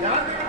Yeah.